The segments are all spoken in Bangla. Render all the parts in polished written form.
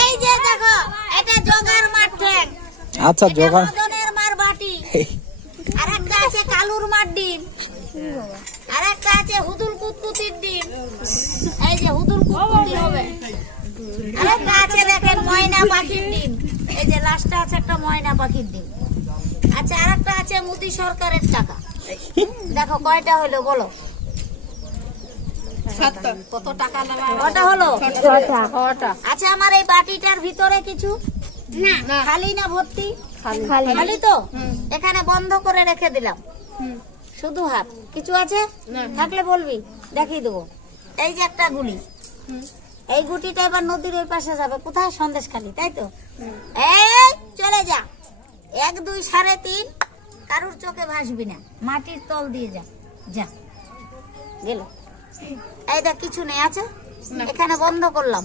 এই যে দেখো এটা জগার মাঠ ঠ্যাং। আচ্ছা জগার মদনের মার বাটি। আর একটা আছে কালুর মার ডিম। আর একটা আছে হুদুল কুতকুতির ডিম। এই যে হুদুল কুতকুতি হবে। আর একটা আছে দেখেন ময়না পাখির ডিম। এই যে লাস্টে আছে একটা ময়না পাখির ডিম। আচ্ছা আর একটা আছে মোদি সরকারের টাকা। দেখো কয়টা হলো বলো? কত টাকা কটা হলো? আচ্ছা আমার এই বাটিটার ভিতরে কিছু না, খালি না ভর্তি? খালি তো। এখানে বন্ধ করে রেখে দিলাম, শুধু হাত। কিছু আছে? থাকলে বলবি, দেখিয়ে দেবো। এই যে একটা গুলি, এই গুটিটা এবার নদীর ওই পাশে যাবে। কোথায়? সন্দেশখালি, তাই তো? এই চলে যা, 1 2 3.5 কারুর চোখে ভাসবি না, মাটির তল দিয়ে যা। যা গেল। এই দেখ কিছু নেই, আছে এখানে বন্ধ করলাম।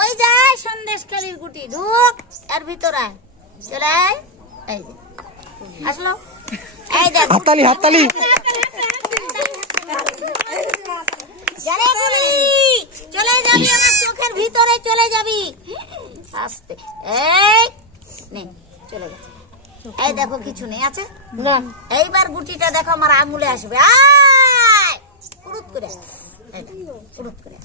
ওই যায় সন্দেশখালির গুটি, ঢুক এর ভিতরে আয়, চলে আয়। এই যে আসলো। এই দেখ হাততালি হাততালি। জানে গুলি চলে যাবি আমার চোখের ভিতরে, চলে যাবি আস্তে। এই নে চলে গেছে। এই দেখো কিছু নেই, আছে না। এইবার গুটিটা দেখো আমার আঙুলে আসবে। আয় পুরুত করে, পুরুত করে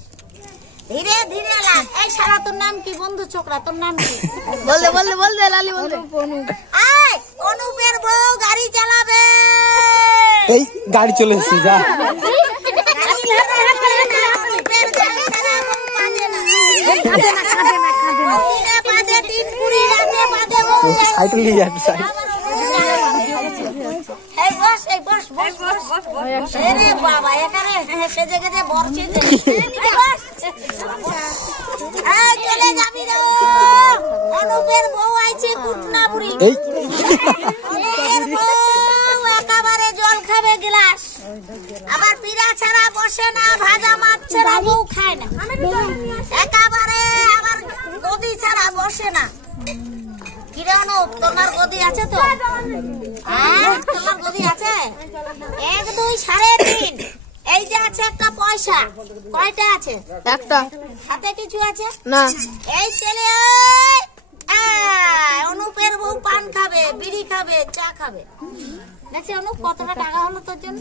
ধীরে ধীরে লাগ। এই শালা তোর নাম কি? বন্ধু ছোকরা তোর নাম কি? বললে বললে বললে লালি বললে। আয় অনুপের বউ গাড়ি চালাবে। এই গাড়ি চলে এসেছে, যা। সাইকেল নিয়ে যাচ্ছে সাইকেল। এই বস, এই বস বস বস বস। আরে বাবা এখানে সেজে গেছে বর্ষে। এই চলে যাবি রে। অনুপের বউ আইছে কুটনাপুরি। এই অনুপের বউ একেবারে জল খাবে গ্লাস। আবার পিড়া ছাড়া বসে না, ভাজা মাছ ছাড়া বউ খায় না। একেবারে আবার গদি ছাড়া বসে না। কিরে অনুপ তোমার গদি আছে তো? হ্যাঁ তোমার গদি আছে? 1 2 3.5। এই যে আছে একটা পয়সা। কয়টা আছে? একটা। হাতে কিছু আছে না। এই চলে আয়। অনুপের বউ পান খাবে, বিড়ি খাবে, চা খাবে। দেখছি অনুপ কতটা টাকা হলো তোর জন্য।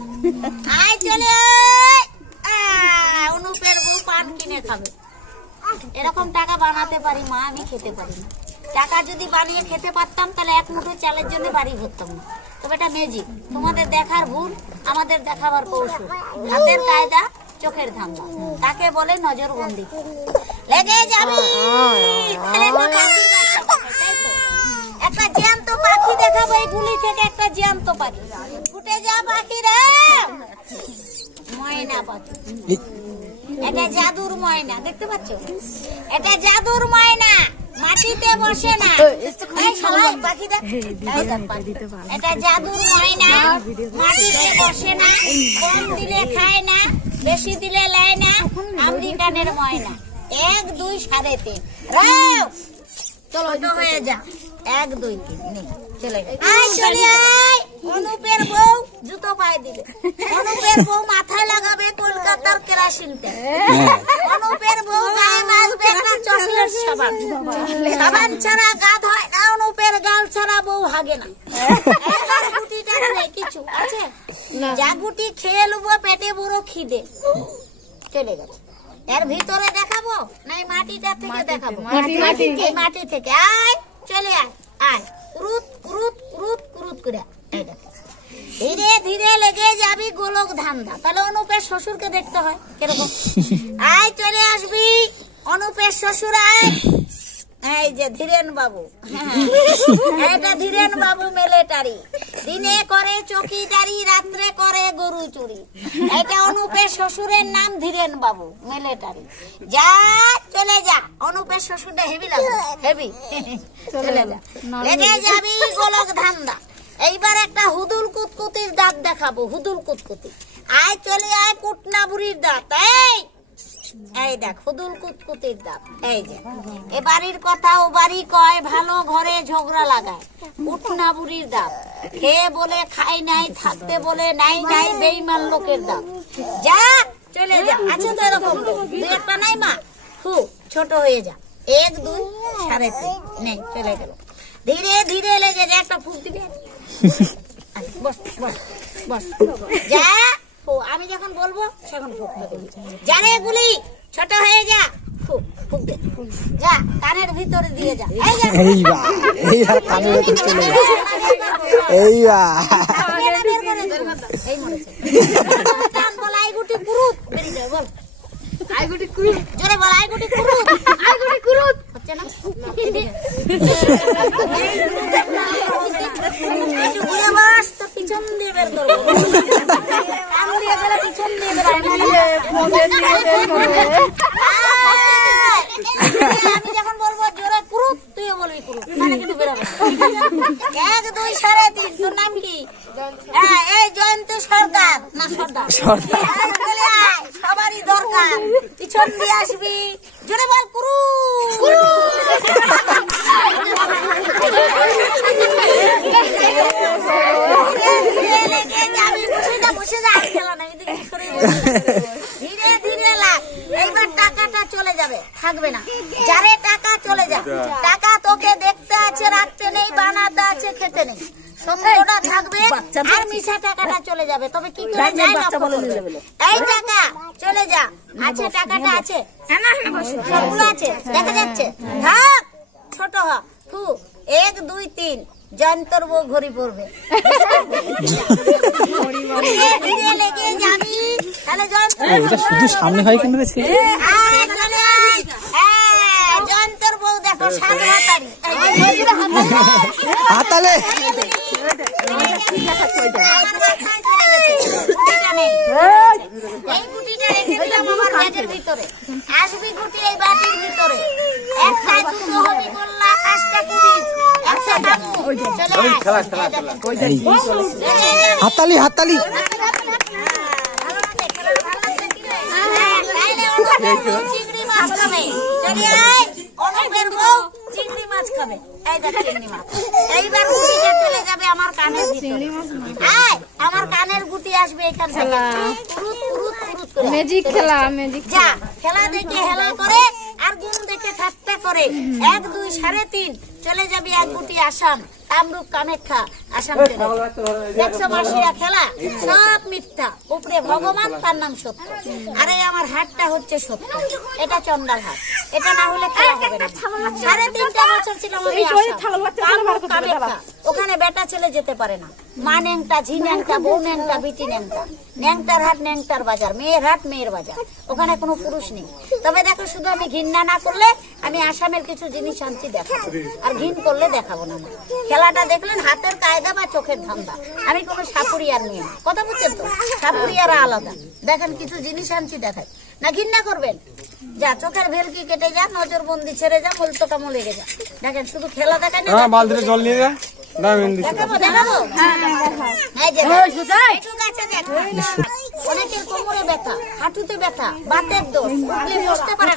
আয় চলে আয়। অনুপের বউ পান কিনে খাবে। এরকম টাকা বানাতে পারি মা, আমি খেতে পারি না। টাকা যদি বানিয়ে খেতে পারতাম তাহলে 1 মুঠো চালের জন্য বাড়ি করতাম না। তবে এটা ম্যাজিক, তোমাদের দেখার ভুল, আমাদের দেখাবার কৌশল। হাতের কায়দা, চোখের ধান্দা, তাকে বলে নজরবন্দি। লেগে যাবি। একটা জ্যান্ত পাখি দেখাবো এই গুলি থেকে, একটা জ্যান্ত পাখি। ফুটে যা পাখি রে, ময়না পাখি। এটা জাদুর ময়না, দেখতে পাচ্ছ? এটা জাদুর ময়না, মাটিতে বসে না। এটা জাদুর ময়না, মাটিতে বসে না, কম দিলে খায় না, বেশি দিলে লেয় না। আমেরিকানের ময়না। 1 2 3.5 রাও চলো হয়ে যা। 1 2 3 চলে চলে আয়। অনুপের বউ জুতো পায়ে দিবে। অনুপের বউ মাথায় লাগাবে কলকাতার কেরাসিন তেল। অনুপের বউ গায়ে মাখবে একটা চকলেট সাবান। সাবান ছাড়া গা ধোয় না, অনুপের গাল ছাড়া বউ হাগে না। গুটিটা নেই কিছু আছে? যা গুটি খেয়ে নেবো, পেটে বড় খিদে। চলে গেছে। এর ভিতরে দেখাবো না মাটিটা থেকে দেখাবো? মাটি থেকে। আয় চলে আয়। আয় কুরুত কুরুত কুরুত কুরুত করে। ধীরে ধীরে লেগে যাবি গোলক ধান্দা। তাহলে অনুপের শ্বশুরকে দেখতে হয় কিরকম। আয় চলে আসবি অনুপের শ্বশুর। আয় এই যে ধীরেন বাবু। এটা ধীরেন বাবু মিলিটারি। দিনে করে চকিদারি, রাত্রে করে গরু চুরি। এটা অনুপের শ্বশুরের নাম ধীরেন বাবু মিলিটারি। যা চলে যা। অনুপের শ্বশুরটা হেভি লাগে, হেভি। চলে যা, লেগে যাবি গোলক ধান্দা। এইবার একটা হুদুল কুতকুতির দাঁত দেখাবো। হুদুল কুতকুতি। আয় চলে আয় কুটনা বুড়ির দাঁত। এই দেখ হুদুল কুতকুতির দাঁত। এই যে এ বাড়ির কথা ও বাড়ি কয়, ভালো ঘরে ঝগড়া লাগায়। কুটনা বুড়ির দাঁত। খেয়ে বলে খাই নাই, থাকতে বলে নাই নাই, বেঈমান লোকের দাঁত। যা চলে যা। আছে তো এরকম 2 একটা নাই মা? ছোট হয়ে যা। 1 2 3.5 নে চলে গেল। ধীরে ধীরে লেগে যা, একটা ফুক দিবি। বস বস বস যা। ও আমি যখন বলবো তখন ফুক দিবি। জানে গুলি ছোট হয়ে যা, ফুক ফুক দে যা, কানের ভিতরে দিয়ে যা। এই যা, এই আর কানের ভিতরে চলে যা। এই এই মরেছে। কান বল আই গুটি কুরুত বেরি যায়, বল আই গুটি কুরুত, জোরে বল আই গুটি কুরুত, আই গুটি কুরুত হচ্ছে না। কিছু বুঝে বাস তো পিছন দিয়ে বের করব, কান দিয়ে গেলে পিছন দিয়ে বের আমি যখন বলবো জোরে কুরুত তুইও বলবি কুরুত, মানে কিন্তু বেরোবে। 1 2 3.5 তোর নাম কি? হ্যাঁ এই জয়ন্ত সরকার না সর্দার? সবারই দরকার, পিছন দিয়ে আসবি, জোরে বল কুরুত। ধীরে ধীরে লাগ, এইবার টাকাটা চলে যাবে, থাকবে না। যারে টাকা চলে যাবে, টাকা তোকে দেখতে আছে, রাখতে নেই, বানাতে আছে, খেতে নেই, সত্যটা থাকবে আর মিশা টাকাটা চলে যাবে। তবে কি করে যায় না, এই টাকা চলে যা, আছে টাকাটা আছে, সবগুলো আছে, দেখা যাচ্ছে, থাক ছোট হ। 1 2 3 জয়ন্তর বউ ঘড়ি পড়বে, লেগে যাবি তাহলে শুধু সামনে হয় কেন রে? জয়ন্তর বউ দেখো সামনে হাতালে এই গুটিটা রেখে দিলাম আমার ব্যাগের ভিতরে, আসবি গুটি এই বাটির ভিতরে, একটা দুটো হবি গোল্লা, পাঁচটা কুড়ি, একটা কামু, হাতালি হাতালি চিংড়ি মাছ খাবে, চলে আয় অনেকের বউ চিংড়ি মাছ খাবে, এই দেখ চিংড়ি মাছ। এইবার গুটিটা চলে যাবে আমার কানের ভিতরে, আয় আমার কানের গুটি আসবে এখান থেকে, ম্যাজিক খেলা, ম্যাজিক যা খেলা দেখে হেলা করে আর গুণ দেখে ঠাট্টা করে 1 2 3.5 চলে যাবি এক গুটি আসাম, কামরূপ কামাখ্যা আসাম। দেখছো মাসিরা খেলা সব মিথ্যা, উপরে ভগবান তার নাম সত্য, আরে আমার হাতটা হচ্ছে সত্য, এটা চন্ডাল হাত, এটা না হলে খেলা হবে না। 3.5 বছর ছিলাম আমি কামরূপ কামাখ্যা, ওখানে বেটা ছেলে যেতে পারে না, মা ন্যাংটা, ঝি ন্যাংটা, বউ ন্যাংটা, বিটি ন্যাংটা, ন্যাংটার হাট ন্যাংটার বাজার, মেয়ের হাট মেয়ের বাজার, ওখানে কোনো পুরুষ নেই। তবে দেখো শুধু আমি ঘৃণা না করলে আমি আসামের কিছু জিনিস আনছি দেখাবো, আর ঘৃণ করলে দেখাবো না। খেলাটা দেখলেন হাতের কায়দা বা চোখের ধান্দা, আমি কোনো সাপুরিয়ার নিয়ে না, কথা বুঝছেন তো? সাপুরিয়ারা আলাদা, দেখেন কিছু জিনিস আনছি দেখাই না, ঘৃণা করবেন। যা চোখের ভেলকি কেটে যা, নজর বন্দি ছেড়ে যা, মলতটা মলে গে যা, দেখেন শুধু খেলা দেখায় না, বালতিতে জল নিয়ে যা, দেখাবো দেখাবো। এই যে একটু কাছে দেখ, অনেকের কোমরে ব্যথা, হাঁটুতে ব্যথা, বাতের দোষ, উঠলে বসতে পারে